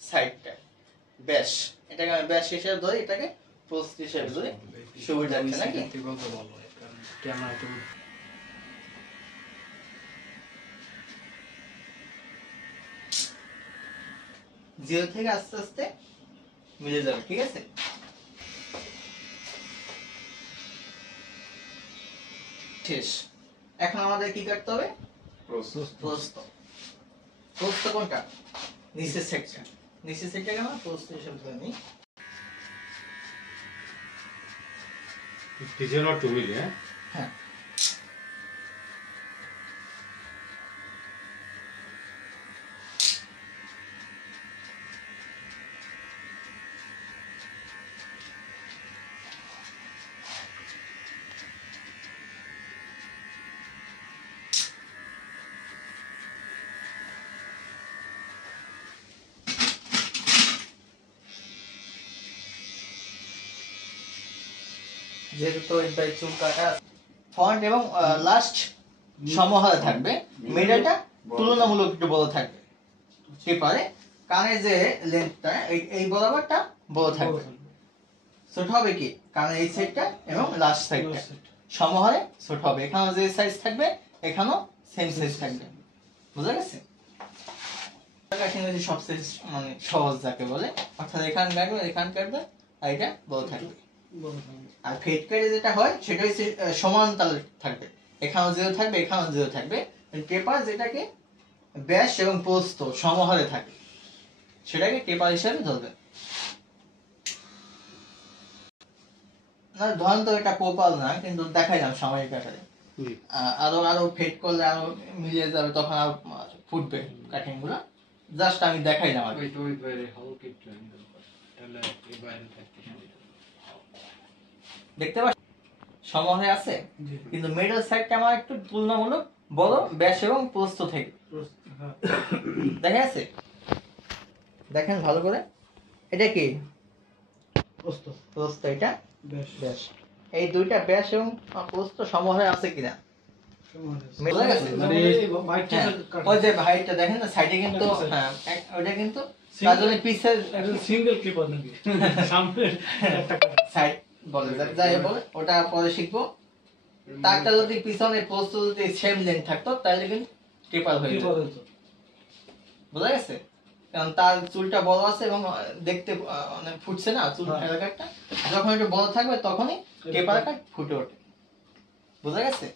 সাইডটা ব্যাস, এটাকে আমি ব্যাস হিসেবে ধরি, এটাকে প্রস্থ হিসেবে ধরি, সুবিধা আছে নাকি? জিরো থেকে আস্তে আস্তে মিলে যাবে, ঠিক আছে? শেষ। এখন আমাদের কি করতে হবে? প্রস্থ। প্রস্থ কোনটা? নিচের সেকশন। নিচের সেকশনটাকে আমরা প্রস্থ হিসেবে ধরে নিই। These are not 2 মিলি, হ্যাঁ? হ্যাঁ। যেহেতু তো এই চুল কাটা ফ্রন্ট এবং লাস্ট সমহারে থাকবে, মিডলটা তুলনামূলক একটু বড় থাকবে। পেপারে কানের যে লেন্থটা এই বরাবরটা বড় থাকবে। ছোট হবে কি কানের এই সাইডটা এবং লাস্ট সাইডটা সমহারে ছোট হবে। এখানেও যে সাইজ থাকবে এখানেও সেম সাইজ থাকবে। বুঝা গেছে? কাটিং হচ্ছে সবচেয়ে মানে সহজ যাকে বলে, অর্থাৎ এখান কাটবে এখান কাটবে আর এটা বড় থাকবে। আর ফেড কেটে যেটা হয় সেটা হচ্ছে সমান্তরাল থাকবে, এখানেও জিরো থাকবে এখানেও জিরো থাকবে। টেপার যেটাকে ব্যাস এবং প্রস্থ সমহারে থাকে সেটাকে টেপার হিসেবে ধরবে। না ধরেন তো এটা কোপাল না, কিন্তু দেখাইলাম সাময়িক আকারে। আরো আরো ফেড করলে আরো মিলিয়ে যাবে, তখন আরো ফুটবে কাটিং গুলো। জাস্ট আমি দেখাইলাম আর কি। দেখতে পাচ্ছ সমহারে আছে, কিন্তু মিডল সাইডটা আমার একটু তুলনামূলক বড় ব্যাস এবং প্রস্থ থেকে। দেখা আছে? দেখেন ভালো করে, এটা কি প্রস্থ, এটা ব্যাস। এই দুইটা ব্যাস এবং প্রস্থ সমহারে আছে কিনা বুঝা গেছে? ওই যে ভাইটা দেখেন না সাইডে, কিন্তু হ্যাঁ ওইটা কিন্তু তার জন্য পিসের সিঙ্গেল ক্লিপার নাকি সামনে একটা সাইড বলে যাই বলে, ওটা পরে শিখবো। তারটা যদি পিছনে প্রস্থ যদি সেম লেন্থ থাকতো তাহলে কিন্তু টেপার হয়ে যেত। বুঝা গেছে? কারণ তার চুলটা বড় আছে এবং দেখতে অনেক ফুটছে না চুল এলাকাটা, যখন একটু বড় থাকবে তখনই টেপার ফুটে ওঠে। বুঝা গেছে?